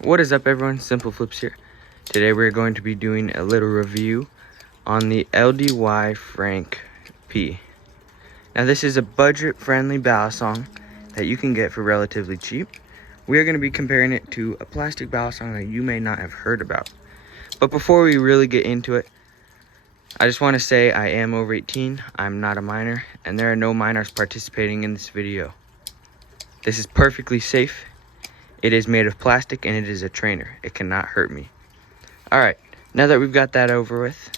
What is up, everyone? Simple Flips here. Today we're going to be doing a little review on the LDY Frank P. Now this is a budget-friendly balisong that you can get for relatively cheap. We are going to be comparing it to a plastic balisong that you may not have heard about. But before we really get into it, I just want to say I am over 18, I'm not a minor, and there are no minors participating in this video. This is perfectly safe. It is made of plastic and it is a trainer. It cannot hurt me. Alright, now that we've got that over with,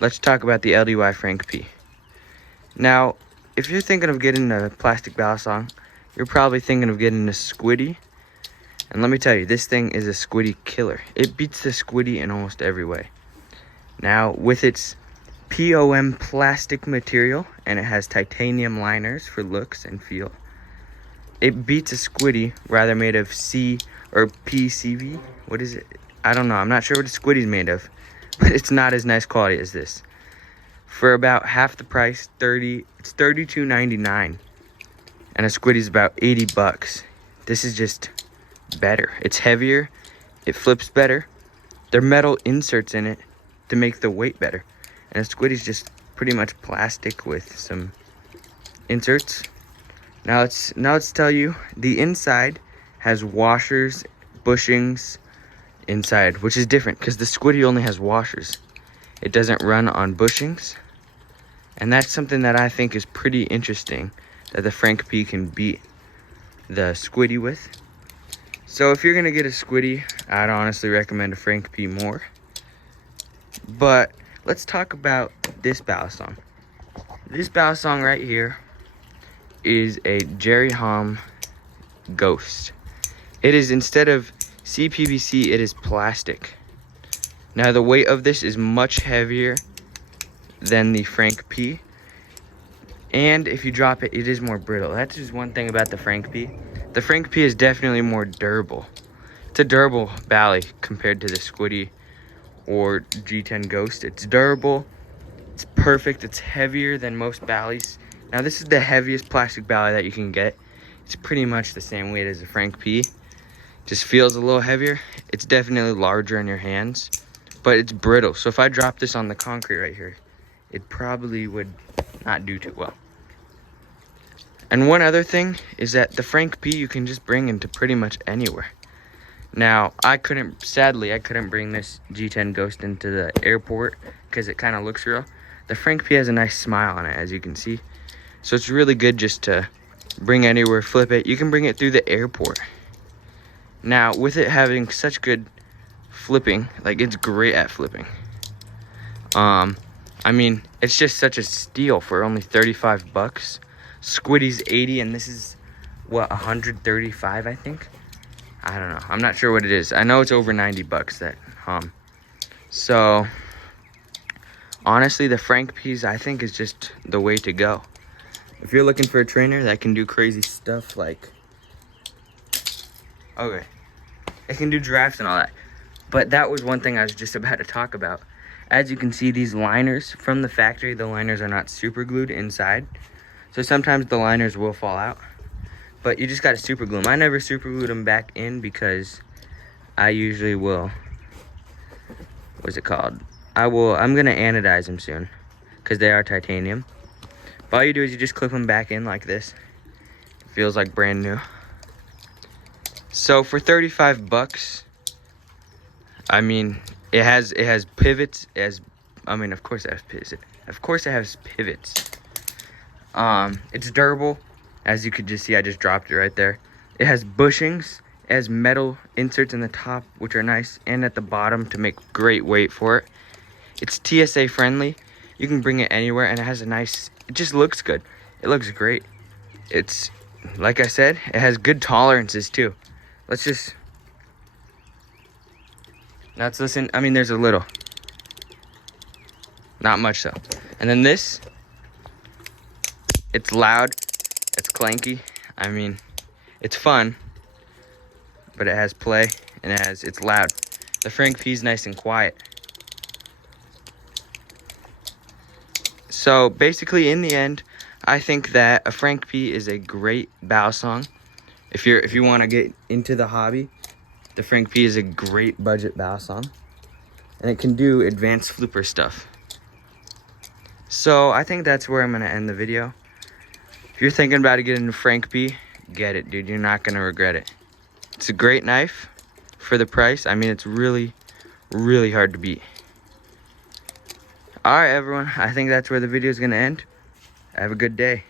let's talk about the LDY Frank P. Now, if you're thinking of getting a plastic balisong, you're probably thinking of getting a Squiddy. And let me tell you, this thing is a Squiddy killer. It beats the Squiddy in almost every way. Now, with its POM plastic material, and it has titanium liners for looks and feel, it beats a Squiddy, rather made of C or PCV. What is it? I don't know. I'm not sure what a Squiddy's made of, but it's not as nice quality as this. For about half the price, it's $32.99, and a Squiddy's about 80 bucks. This is just better. It's heavier. It flips better. There are metal inserts in it to make the weight better, and a Squiddy's just pretty much plastic with some inserts. Now let's tell you, the inside has washers, bushings inside, which is different because the Squiddy only has washers. It doesn't run on bushings, and that's something that I think is pretty interesting that the Frank P can beat the Squiddy with. So if you're gonna get a Squiddy, I'd honestly recommend a Frank P more. But let's talk about this balisong. This balisong right here is a G10 Ghost. It is, instead of CPVC, it is plastic. Now the weight of this is much heavier than the Frank P, and if you drop it, it is more brittle. That's just one thing about the Frank P. The Frank P is definitely more durable. It's a durable bally compared to the Squiddy or G10 Ghost. It's durable, it's perfect, it's heavier than most ballies. Now this is the heaviest plastic bally that you can get. It's pretty much the same weight as a Frank P. Just feels a little heavier. It's definitely larger in your hands, but it's brittle. So if I drop this on the concrete right here, it probably would not do too well. And one other thing is that the Frank P you can just bring into pretty much anywhere. Now, sadly, I couldn't bring this G10 Ghost into the airport because it kind of looks real. The Frank P has a nice smile on it, as you can see. So it's really good just to bring anywhere, flip it. You can bring it through the airport. Now, with it having such good flipping, like, it's great at flipping. I mean, it's just such a steal for only 35 bucks. Squiddy's 80, and this is, what, 135, I think? I don't know. I'm not sure what it is. I know it's over 90 bucks, that So, honestly, the Frank P's, I think, is just the way to go. If you're looking for a trainer that can do crazy stuff like, okay, it can do drafts and all that. But that was one thing I was just about to talk about. As you can see, these liners from the factory, the liners are not super glued inside. So sometimes the liners will fall out. But you just gotta super glue them. I never super glued them back in because I usually will, what's it called? I'm gonna anodize them soon because they are titanium. But all you do is you just clip them back in like this. It feels like brand new. So for 35 bucks, I mean, it has pivots. Of course it has pivots. Of course it has pivots. It's durable. As you could just see, I just dropped it right there. It has bushings. It has metal inserts in the top, which are nice, and at the bottom to make great weight for it. It's TSA friendly. You can bring it anywhere, and it has it just looks good. It looks great. It's, like I said, it has good tolerances too. Let's listen. I mean, there's a little. Not much though. And then this, it's loud, it's clanky. I mean, it's fun, but it has play and it's loud. The Frank P's nice and quiet. So basically, in the end, I think that a Frank P is a great balisong. If you want to get into the hobby, The Frank P is a great budget balisong, and it can do advanced flipper stuff. So I think that's where I'm gonna end the video. If you're thinking about getting a Frank P, get it, dude. You're not gonna regret it. It's a great knife for the price. I mean, it's really, really hard to beat. All right, everyone. I think that's where the video is gonna end. Have a good day.